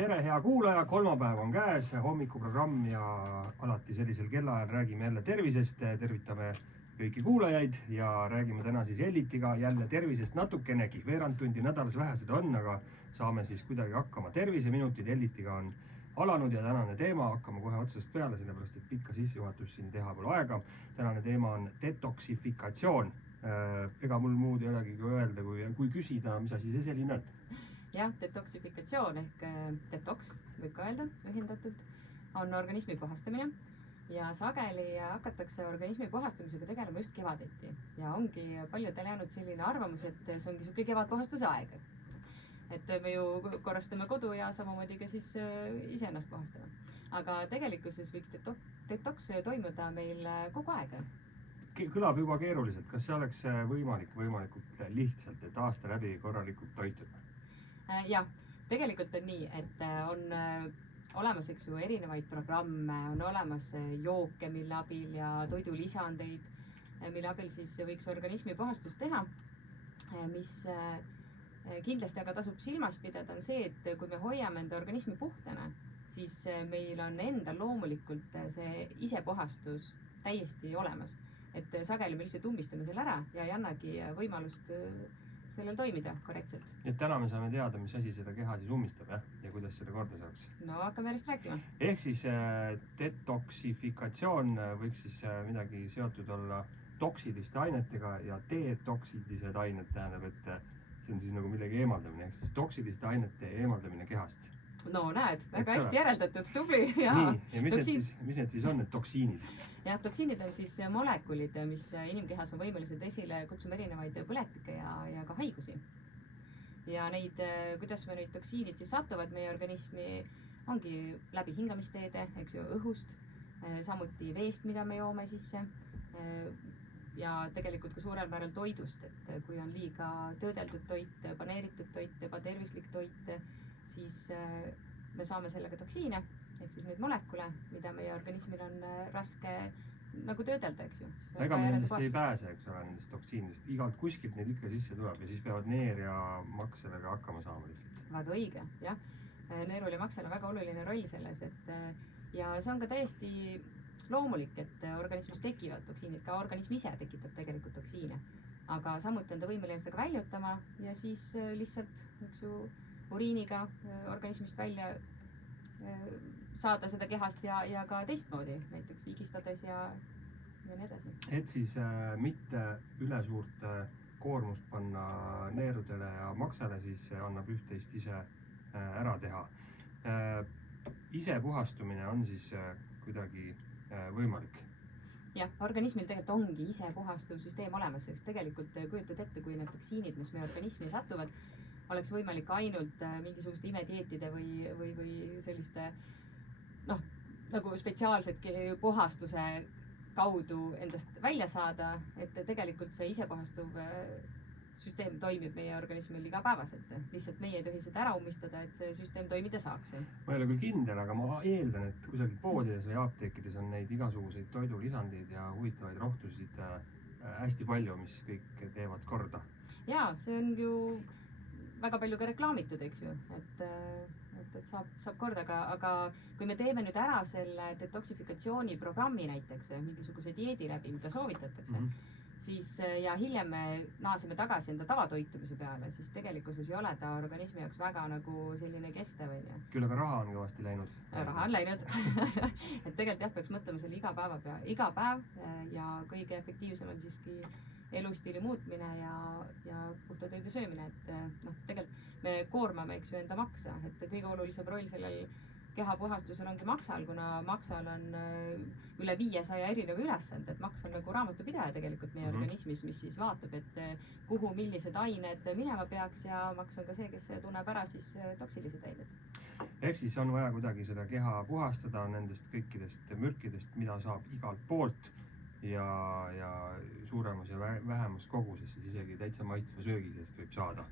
Tere, hea kuulaja, kolmapäev on käes, hommikuprogramm ja alati sellisel kellaajal räägime jälle tervisest, tervitame kõiki kuulajaid ja räägime täna siis Ellitiga jälle tervisest natukenegi. Veerand tundi nädalas vähesed on, aga saame siis kuidagi hakkama. Terviseminutid Ellitiga on alanud ja tänane teema hakkame kohe otsast peale, sellepärast et pikka sissejuhatust siin teha pole aega. Tänane teema on detoksifikatsioon. Ega mul muud ei olegi öelda, kui küsida, mis asi see selline on. Jah, detoksifikatsioon ehk detoks, võib ka öelda ühendatult, on organismi puhastamine ja sageli hakatakse organismi puhastamisega tegelema just kevadeti ja ongi paljudel jäänud selline arvamus, et see ongi selline kevadpuhastuse aeg. Et me ju korrastame kodu ja samamoodi ka siis iseennast puhastame. Aga tegelikkuses võiks detoks toimuda meil kogu aeg. Kõlab juba keeruliselt, kas see oleks võimalikult lihtsalt, et aasta läbi korralikult toituda? Jah, tegelikult on nii, et on olemas erinevaid programme, on olemas jooke, mille abil ja toidulisandeid, mille abil siis võiks organismi puhastust teha. Mis kindlasti aga tasub silmas pidada on see, et kui me hoiame enda organismi puhtana, siis meil on endal loomulikult see isepuhastus täiesti olemas. Et sageli me lihtsalt ummistame selle ära ja ei annagi võimalust sellel toimida korrektselt. Et täna me saame teada, mis asi seda keha siis ummistab ja kuidas seda korda saaks. No hakkame järjest rääkima. Ehk siis detoksifikatsioon võiks siis midagi seotud olla toksiliste ainetega ja detoksilised ained tähendab, et see on siis nagu millegi eemaldamine, ehk siis toksiliste ainete eemaldamine kehast. No näed, väga hästi järeldatud, tubli. Nii, ja mis need siis on, need toksiinid? Ja toksiinid on siis molekulid, mis inimkehas on võimelised esile kutsuma erinevaid põletikke ja ka haigusi. Ja neid, kuidas me nüüd toksiinid siis satuvad meie organismi, ongi läbi hingamisteede, eks ju, õhust, samuti veest, mida me joome sisse ja tegelikult ka suurel määral toidust, et kui on liiga töödeldud toit, paneeritud toit, ebatervislik toit, siis me saame sellega toksiine, ehk siis neid molekule, mida meie organismil on raske nagu töödelda, eks ju. Ega me nendest ei pääse, eks ole, nendest toksiinidest. Igalt kuskilt neid ikka sisse tuleb ja siis peavad neer ja maks sellega hakkama saama lihtsalt. Väga õige, jah. Neerul ja maksel on väga oluline roll selles, et ja see on ka täiesti loomulik, et organismis tekivad toksiinid, ka organism ise tekitab tegelikult toksiine. Aga samuti on ta võimeline seda väljutama ja siis lihtsalt, eks ju, uriiniga organismist välja saada seda kehast ja ka teistmoodi, näiteks higistades ja nii edasi. Et siis mitte üle suurt koormust panna neerudele ja maksale, siis annab üht-teist ise ära teha. Isepuhastumine on siis kuidagi võimalik? Jah, organismil tegelikult ongi isepuhastuv süsteem olemas, sest tegelikult kujutad ette, kui need toksiinid, mis meie organismi satuvad, oleks võimalik ainult mingisuguste imedieetide või selliste nagu spetsiaalset puhastuse kaudu endast välja saada, et tegelikult see isepuhastuv süsteem toimib meie organismil igapäevaselt. Lihtsalt meie ei tohi seda ära ummistada, et see süsteem toimida saaks. Ma ei ole küll kindel, aga ma eeldan, et kusagil poodides või apteekides on neid igasuguseid toidulisandeid ja huvitavaid rohtusid hästi palju, mis kõik teevad korda. Jaa, see on ju väga palju ka reklaamitud, eks ju, et saab korda, aga kui me teeme nüüd ära selle detoksifikatsiooni programmi näiteks, mingisuguse dieedi läbi, mida soovitatakse, siis ja hiljem me naasime tagasi enda tavatoitumise peale, siis tegelikkuses ei ole ta organismi jaoks väga nagu selline kestev. Küll aga raha on kõvasti läinud. Raha on läinud. Et tegelikult jah, peaks mõtlema selle iga päev ja kõige efektiivsem on siiski elustiili muutmine ja puhta toidu söömine, et tegelikult me koormame, eks ju, enda maksa, et kõige olulisem roll sellel kehapuhastusel ongi maksal, kuna maksal on üle 500 erineva ülesande, et maks on nagu raamatupidaja tegelikult meie organismis, mis siis vaatab, et kuhu millised ained minema peaks ja maks on ka see, kes tunneb ära siis toksilised ained. Ehk siis on vaja kuidagi seda keha puhastada nendest kõikidest mürkidest, mida saab igalt poolt ja suuremas ja vähemas koguses, siis isegi täitsa maitsva söögisest võib saada.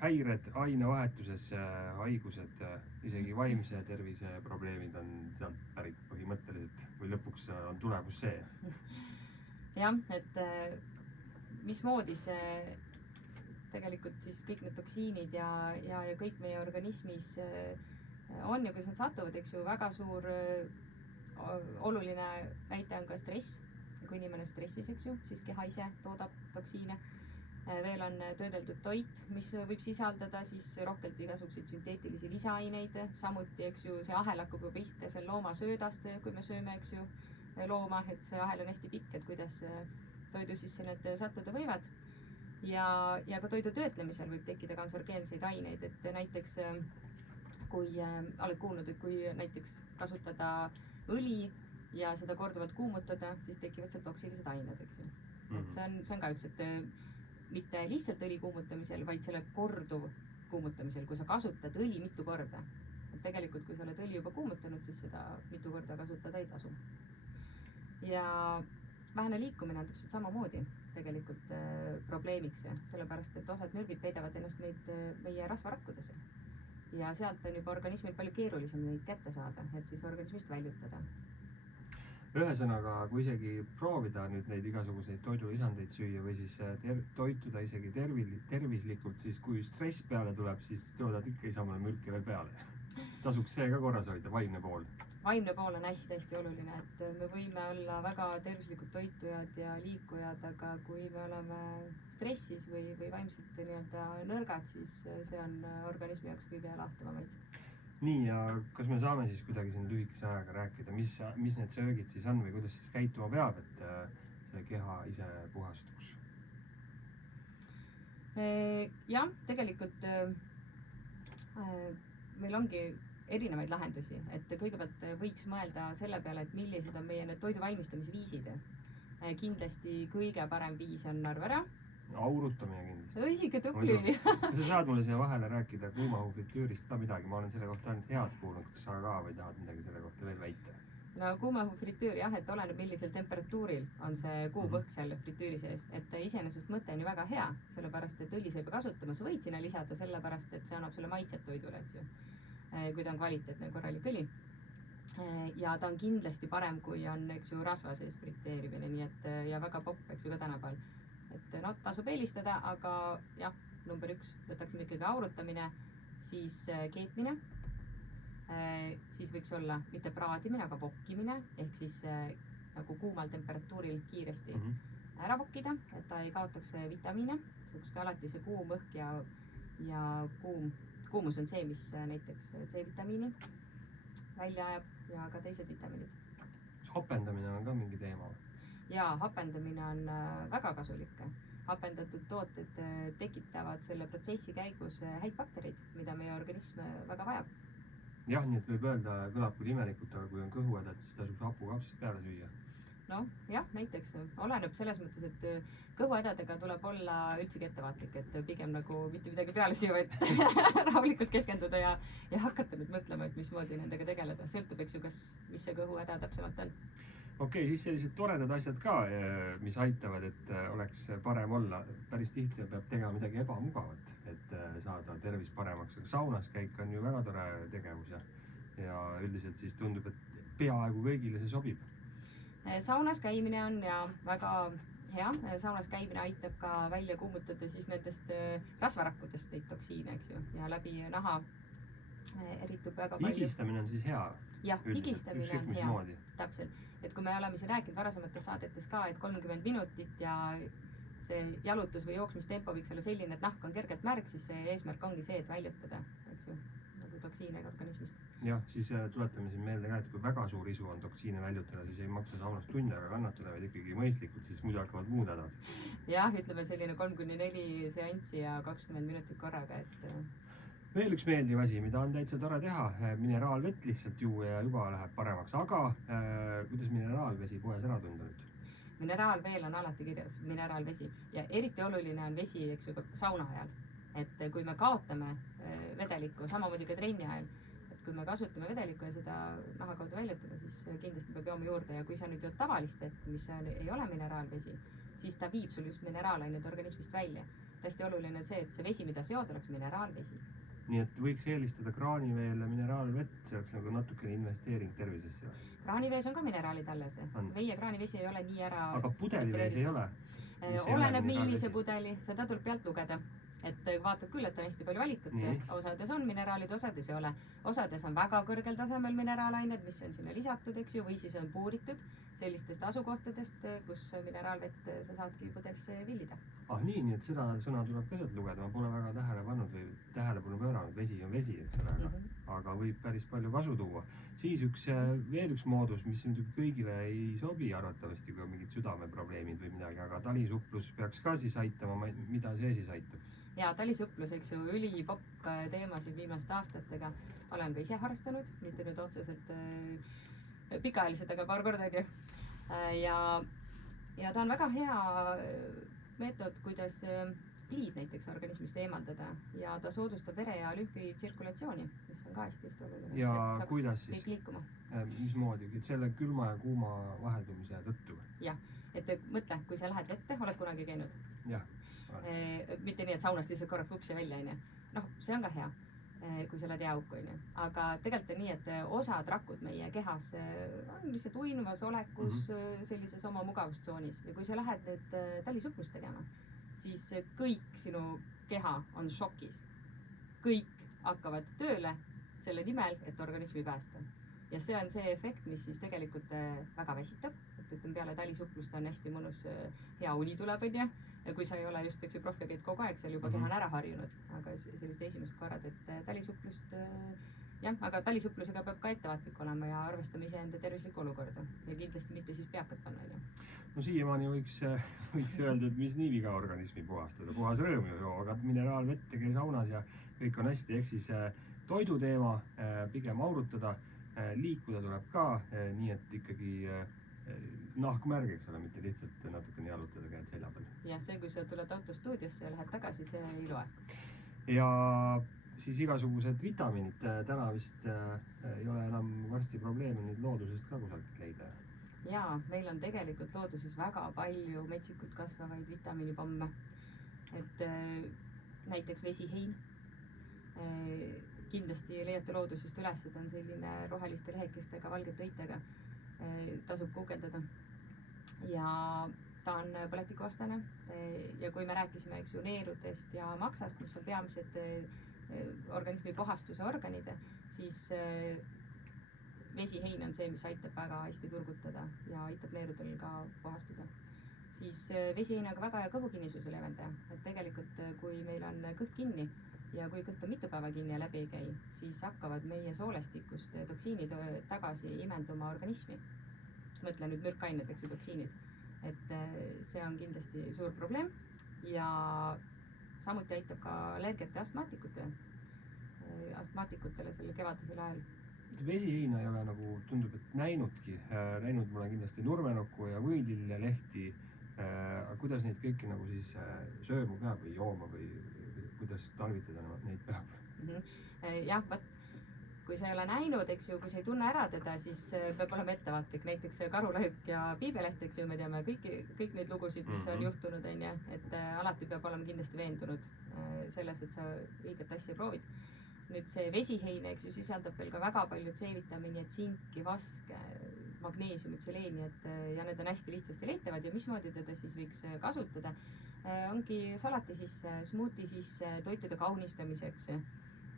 Häired, ainevahetuses, haigused, isegi vaimse tervise probleemid on sealt pärit põhimõtteliselt või lõpuks on tulemus see. Jah, et mismoodi see tegelikult siis kõik need toksiinid ja kõik meie organismis on ja kus nad satuvad, eks ju, väga suur oluline näite on ka stress. Kui inimene stressis, eks ju, siis keha ise toodab toksiine. Veel on töödeldud toit, mis võib sisaldada siis rohkelt igasuguseid sünteetilisi lisaaineid. Samuti, eks ju, see ahel hakkab juba pihta seal loomasöödast, kui me sööme, eks ju, looma, et see ahel on hästi pikk, et kuidas toidu sisse need sattuda võivad. Ja ka toidu töötlemisel võib tekkida kantserogeenseid aineid, et näiteks kui oled kuulnud, et kui näiteks kasutada õli ja seda korduvalt kuumutada, siis tekivad seal toksilised ained, eks ju. Et see on ka üks, et mitte lihtsalt õli kuumutamisel, vaid selle korduv kuumutamisel, kui sa kasutad õli mitu korda. Et tegelikult, kui sa oled õli juba kuumutanud, siis seda mitu korda kasutada ei tasu. Ja vähene liikumine on täpselt samamoodi tegelikult probleemiks, sellepärast, et osad nürvid peidavad ennast meie rasvarakkudesse. Ja sealt on juba organismil palju keerulisem neid kätte saada, et siis organismist väljutada. Ühesõnaga, kui isegi proovida nüüd neid igasuguseid toidulisandeid süüa või siis toituda isegi tervislikult, siis kui stress peale tuleb, siis toodad ikka isamale mürki veel peale. Tasuks see ka korras hoida, vaimne pool. Vaimne pool on hästi oluline, et me võime olla väga tervislikud toitujad ja liikujad, aga kui me oleme stressis või vaimselt nii-öelda nõrgad, siis see on organismi jaoks kõige laastavamaid. Nii, ja kas me saame siis kuidagi siin lühikese ajaga rääkida, mis need söögid siis on või kuidas siis käituma peab, et see keha ise puhastuks? Jah, tegelikult meil ongi erinevaid lahendusi, et kõigepealt võiks mõelda selle peale, et millised on meie need toidu valmistamise viisid. Kindlasti kõige parem viis on narvara. Aurutamine kindlasti. Õige tubli. Sa saad mulle siia vahele rääkida kuumahufritüürist ka midagi, ma olen selle kohta ainult head kuulnud, kas sa ka või tahad midagi selle kohta veel väita? No kuumahufritüür jah, et oleneb millisel temperatuuril on see kuupõhk seal fritüüri sees, et iseenesest mõte on ju väga hea, sellepärast et õliseiba kasutama sa võid sinna lisada sellepärast, et see annab sulle maitset toidule, eks ju, kui ta on kvaliteetne korralik õli. Ja ta on kindlasti parem, kui on, eks ju, rasva sees friteerimine, nii et ja väga popp, eks ju, ka tänapäeval. Et tasub eelistada, aga jah, number 1 võtaksime ikkagi aurutamine, siis keetmine, siis võiks olla mitte praadimine, aga vokkimine, ehk siis nagu kuumal temperatuuril kiiresti ära vokkida, et ta ei kaotaks vitamiine, sest kui alati see kuum õhk ja kuumus on see, mis näiteks C-vitamiini välja ajab ja ka teised vitamiinid. Hapendamine on ka mingi teema. Ja hapendamine on väga kasulik. Hapendatud tooted tekitavad selle protsessi käigus häid baktereid, mida meie organism väga vajab. Jah, nii et võib öelda, kõlab küll imelikult, aga kui on kõhuhädad, siis tasuks hapukapsast peale süüa. No jah, näiteks oleneb selles mõttes, et kõhuhädadega tuleb olla üldsegi ettevaatlik, et pigem nagu mitte midagi peale süüa, et rahulikult keskenduda ja hakata nüüd mõtlema, et mismoodi nendega tegeleda. Sõltub, eks ju, mis see kõhuhäda täpsemalt on. Okei, siis sellised toredad asjad ka, mis aitavad, et oleks parem olla. Päris tihti peab tegema midagi ebamugavat, et saada tervis paremaks. Aga saunas käik on ju väga tore tegevus ja üldiselt siis tundub, et peaaegu kõigile see sobib. Saunas käimine on ja väga hea. Saunas käimine aitab ka välja kuumutada siis nendest rasvarakkudest neid toksiine, eks ju, ja läbi naha eritub väga palju. Higistamine on siis hea? Jah, higistamine on hea. Täpselt. Et kui me oleme siin rääkinud varasemates saadetes ka, et 30 minutit ja see jalutus või jooksmistempo võiks olla selline, et nahk on kergelt märg, siis see eesmärk ongi see, et väljutada, eks ju, nagu toksiine organismist. Jah, siis tuletame siin meelde ka, et kui väga suur isu on toksiine väljutada, siis ei maksa saunas tunde aga kannatada, vaid ikkagi mõistlikult, siis muidu hakkavad muud hädad. Jah, ütleme selline 3-4 seanssi ja 20 minutit korraga, et veel üks meeldiv asi, mida on täitsa tore teha, mineraalvett lihtsalt juua ja juba läheb paremaks, aga kuidas mineraalvesi poes ära tunda nüüd? Mineraalveel on alati kirjas, mineraalvesi, ja eriti oluline on vesi, eks ju, sauna ajal. Et kui me kaotame vedelikku, samamoodi ka trenni ajal, et kui me kasutame vedelikku ja seda naha kaudu väljutada, siis kindlasti peab jooma juurde ja kui sa nüüd jood tavalist vett, mis ei ole mineraalvesi, siis ta viib sul just mineraalaineid organismist välja. Hästi oluline on see, et see vesi, mida sa jood, oleks mineraalvesi. nii et võiks eelistada kraaniveele mineraalvett, see oleks nagu natukene investeering tervisesse. Kraanivees on ka mineraalid alles. On. Meie kraanivesi ei ole nii ära Aga pudelivees ei ole? Oleneb millise pudeli, seda tuleb pealt lugeda. Et vaatad küll, et on hästi palju valikut. Nii. Osades on mineraalid, osades ei ole. Osades on väga kõrgel tasemel mineraalained, mis on sinna lisatud, eks ju, või siis on puuritud sellistest asukohtadest, kus mineraalvett sa saadki pudelisse villida. Nii et seda sõna tuleb ka sealt lugeda, ma pole väga tähele pannud või tähelepanu pööranud, vesi on vesi, eks ole, aga võib päris palju kasu tuua. Siis veel üks moodus, mis muidugi kõigile ei sobi arvatavasti, kui on mingid südameprobleemid või midagi, aga talisuplus peaks ka siis aitama, mida see siis aitab? Ja talisuplus, eks ju, ülipopp teema siin viimaste aastatega. Olen ka ise harrastanud, mitte nüüd otseselt pikaajalised, aga paar korda on ju. Ja ta on väga hea meetod, kuidas pliid näiteks organismist eemaldada ja ta soodustab vere- ja lümfi tsirkulatsiooni, mis on ka hästi oluline. Ja kuidas siis? Liikuma. Mismoodi? Selle külma ja kuuma vaheldumise tõttu? Jah, et mõtle, kui sa lähed vette, oled kunagi käinud? Jah. Mitte nii, et saunast lihtsalt korraks vupsi välja, see on ka hea, kui sa oled jääauk, aga tegelikult on nii, et osad rakud meie kehas on lihtsalt uinuvas olekus sellises oma mugavustsoonis ja kui sa lähed nüüd talisuplust tegema, siis kõik sinu keha on šokis. Kõik hakkavad tööle selle nimel, et organismi päästa. Ja see on see efekt, mis siis tegelikult väga väsitab, et peale talisuplust on hästi mõnus hea uni tuleb, ja kui sa ei ole just profi käid kogu aeg, seal juba keha on ära harjunud, aga sellised esimesed korrad, et talisuplust, aga talisupplusega peab ka ettevaatlik olema ja arvestama iseenda tervislikku olukorda ja kindlasti mitte siis peakad panna. No siiamaani võiks öelda, et mis nii viga organismi puhastada, puhas rõõm ju, aga mineraalvett tege saunas ja kõik on hästi, ehk siis toidu teema pigem aurutada, liikuda tuleb ka, nii et ikkagi nahk märg, eks ole, mitte lihtsalt natukene jalutada käed selja peal. Ja see, kui sa tuled autostuudiosse ja lähed tagasi, see ei loe. Ja siis igasugused vitamiinid, täna vist ei ole enam varsti probleemi neid loodusest ka kusagilt leida. Jaa, meil on tegelikult looduses väga palju metsikult kasvavaid vitamiinipomme. Et näiteks vesihein. Kindlasti leiate loodusest üles, et on selline roheliste lehekestega, valgete õitega. Tasub guugeldada. Ja ta on põletikuvastane ja kui me rääkisime neerudest ja maksast, mis on peamised organismi puhastuse organid, siis vesihein on see, mis aitab väga hästi turgutada ja aitab neerudel ka puhastuda. Siis vesiheinaga väga hea kõhukinnisuse leevendaja, et tegelikult kui meil on kõht kinni ja kui kõht on mitu päeva kinni ja läbi ei käi, siis hakkavad meie soolestikust toksiinid tagasi imenduma organismi. Mõtle nüüd mürkained, eks ju, toksiinid. Et see on kindlasti suur probleem ja samuti aitab ka allergiate astmaatikutele selle kevadisel ajal. Vesiheina ei ole nagu tundub, et näinudki. Näinud mulle kindlasti nurmenokku ja võililjelehti. Kuidas neid kõiki nagu siis sööma peab või jooma või kuidas tarvitada neid peab? Jah, kui sa ei ole näinud, eks ju, kui sa ei tunne ära teda, siis peab olema ettevaatlik. Näiteks karulahük ja piibeleht, eks ju, me teame kõik neid lugusid, mis on juhtunud, et alati peab olema kindlasti veendunud selles, et sa õiget asja proovid. Nüüd see vesiheine, eks ju, sisaldab veel ka väga palju C-vitamiini, tsinki, vaske, magneesiumit, seleeni, ja need on hästi lihtsasti leitavad ja mismoodi teda siis võiks kasutada. Ongi salati sisse, smuuti sisse, toitude kaunistamiseks.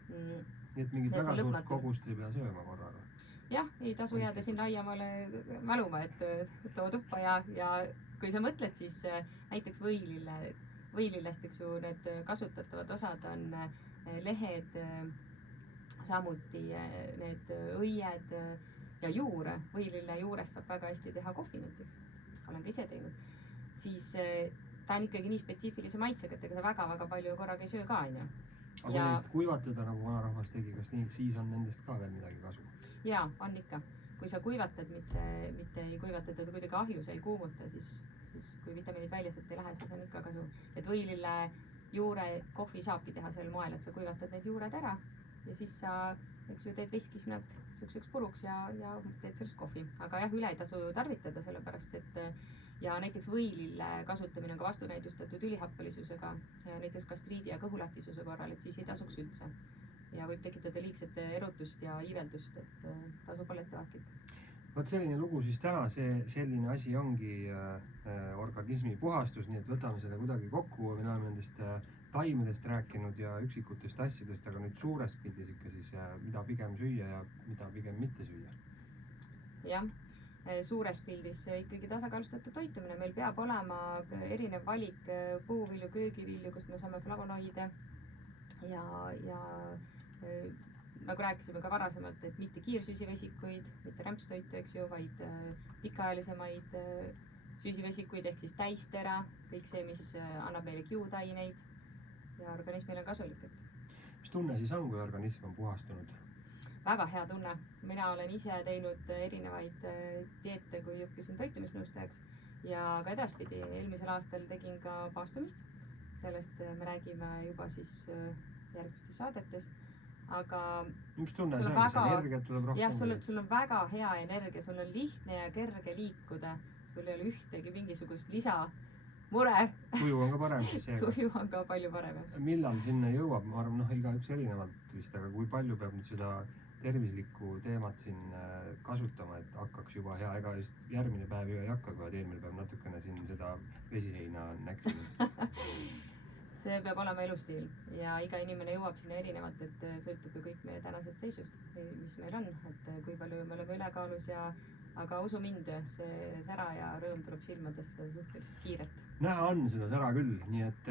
Nii et mingit väga suurt kogust ei pea sööma korraga? Jah, ei tasu jääda siin laiemale mäluma, et too tuppa ja kui sa mõtled, siis näiteks võilillest, eks ju, need kasutatavad osad on lehed, samuti need õied ja juure. Võilille juurest saab väga hästi teha kohvi näiteks, olen ka ise teinud. Siis ta on ikkagi nii spetsiifilise maitsega, et ega sa väga palju korraga ei söö ka, on ju. Aga kui neid kuivatada, nagu vanarahvas tegi, kas nii, siis on nendest ka veel midagi kasu? Jaa, on ikka. Kui sa kuivatad, mitte ei kuivatada kuidagi ahjus, ei kuumuta, siis kui vitamiinid välja sealt ei lähe, siis on ikka kasu. Et võilille juure kohvi saabki teha sel moel, et sa kuivatad need juured ära ja siis sa, eks ju, teed viskis nad selliseks puruks ja teed sellest kohvi. Aga jah, üle ei tasu tarvitada, sellepärast et ja näiteks võilille kasutamine on ka vastunäidustatud ülihappelisusega, näiteks gastriidi ja kõhulahtisuse korral, et siis ei tasuks üldse. ja võib tekitada liigset erutust ja iiveldust, et tasub olla ettevaatlik. vot selline lugu siis täna, selline asi ongi organismi puhastus, nii et võtame selle kuidagi kokku, me oleme nendest taimedest rääkinud ja üksikutest asjadest, aga nüüd suures pildis ikka siis, mida pigem süüa ja mida pigem mitte süüa. jah, suures pildis ikkagi tasakaalustatud toitumine, meil peab olema erinev valik puuvilju, köögivilju, kust me saame flavonoide ja nagu rääkisime ka varasemalt, et mitte kiirsüsivesikuid, mitte rämpstoitu, eks ju, vaid pikaajalisemaid süsivesikuid ehk siis täistera, kõik see, mis annab meile kiudaineid ja organismile on kasulik. Mis tunne siis on, kui organism on puhastunud? Väga hea tunne. Mina olen ise teinud erinevaid dieete, kui õppisin toitumisnõustajaks ja ka edaspidi. Eelmisel aastal tegin ka paastumist. Sellest me räägime juba siis järgmistes saadetes. Aga mis tunne see on? Kas energiat tuleb rohkem? Jah, sul on väga hea energia, sul on lihtne ja kerge liikuda. Sul ei ole ühtegi mingisugust lisamure. Tuju on ka parem siis seega? Tuju on ka palju parem. Millal sinna jõuab? Ma arvan, igaüks erinevalt vist, aga kui palju peab nüüd seda tervislikku teemat siin kasutama, et hakkaks juba hea, ega just järgmine päev ju ei hakka, kui eelmine päev natukene siin seda vesiheina näksida. See peab olema elustiil ja iga inimene jõuab sinna erinevalt, et sõltub ju kõik meie tänasest seisust, mis meil on, et kui palju me oleme ülekaalus aga usu mind, see sära ja rõõm tuleb silmadesse suhteliselt kiirelt. Näha on seda sära küll, nii et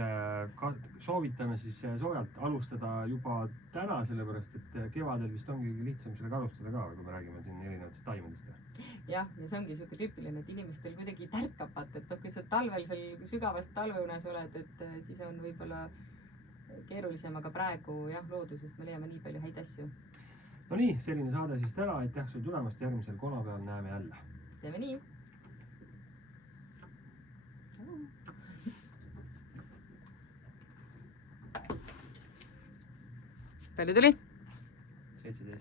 soovitame siis soojalt alustada juba täna, sellepärast et kevadel vist ongi lihtsam sellega alustada ka, kui me räägime siin erinevatest taimedest. Jah, ja see ongi niisugune tüüpiline, et inimestel kuidagi tärkab, et kui sa talvel seal sügavast talveunes oled, et siis on võib-olla keerulisem, aga praegu jah, loodusest me leiame nii palju häid asju. No nii, selline saade siis täna, aitäh sul tulemast, järgmisel kolmapäeval näeme jälle. Teeme nii. Palju tuli? 17.